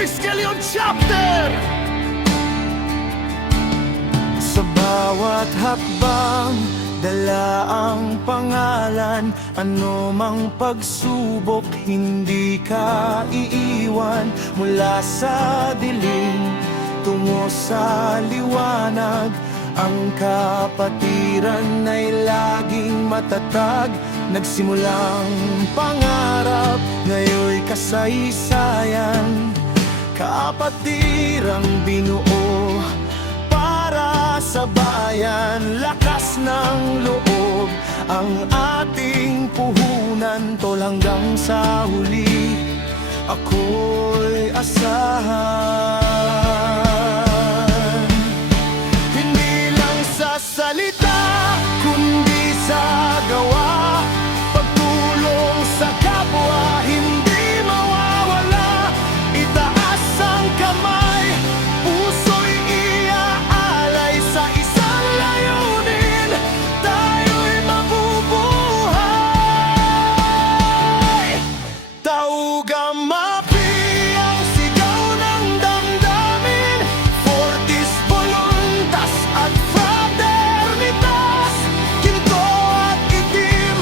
Triskelion Chapter! Sa bawat hakbang, dala ang pangalan. Ano mang pagsubok, hindi ka iiwan. Mula sa dilim, tungo sa liwanag. Ang kapatiran ay laging matatag. Nagsimulang pangarap, ngayon'y kasaysayan. Kapatirang binuo para sa bayan. Lakas ng loob ang ating puhunan. Tol hanggang sa huli, ako'y asahan. Hindi lang sa salita, kundi sa gawa. Pagtulong sa kapwa, hindi mawawala. Itaas ang kamay, puso'y iaalay. Sa isang layunin, tayo'y mabubuhay. Tauga Mapi ang sigaw ng damdamin. Fortis Voluntas at Fraternitas. Ginto at itim,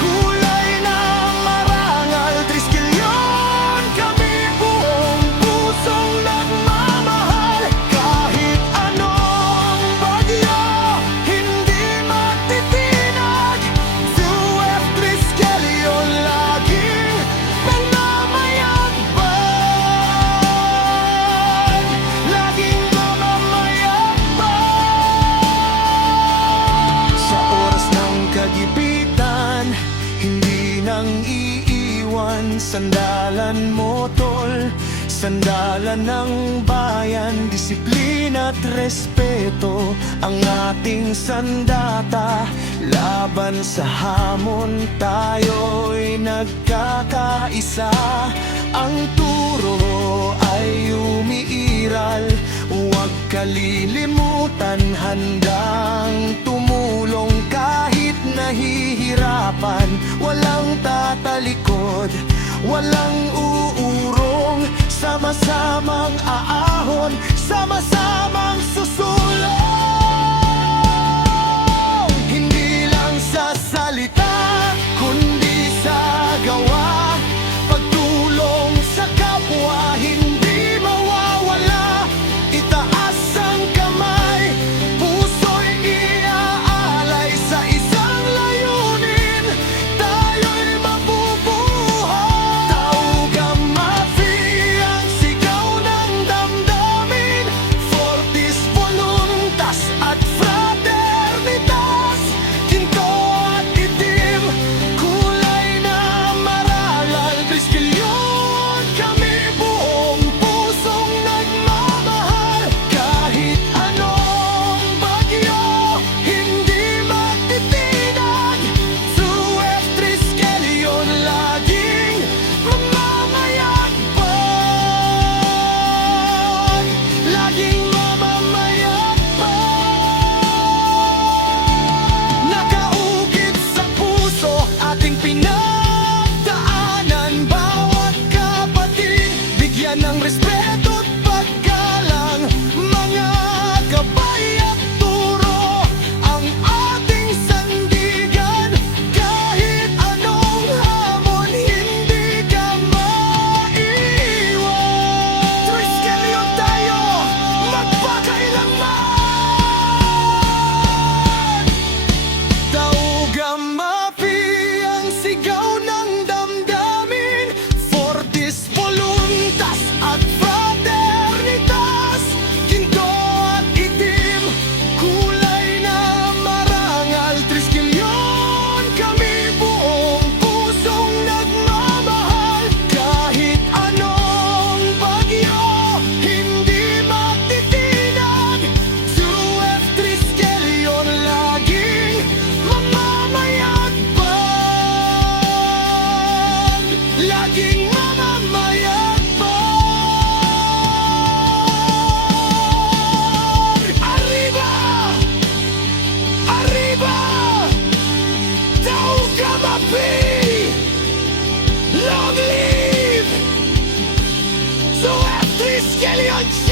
kulay ng marangal. Triskelion kami, buong pusong nagmamahal. Kahit anong bagyo, hindi matitinag. UF Triskelion laging nagmamayagpag. Laging nagmamayagpag. Sa oras ng kagipitan, hindi nang iiwan. Sandalan mo, tol, sandalan ng bayan. Disiplina at respeto ang ating sandata. Laban sa hamon, tayo'y nagkakaisa. Ang turo ay umiiral, huwag kalilimutan. Handang tumulong kahit nahihirapan. Walang tatalikod, walang uurong. Sama-samang aahon, sama-samang susulong. Hindi lang sa salita, kundi sa gawa. Pagtulong sa kapwa, hindi mawawala. Itaas ang kamay, puso'y iaalay. Sa isang layunin, tayo'y mabubuhay. Tauga Mapi ang sigaw ng damdamin. Fortis Skelions!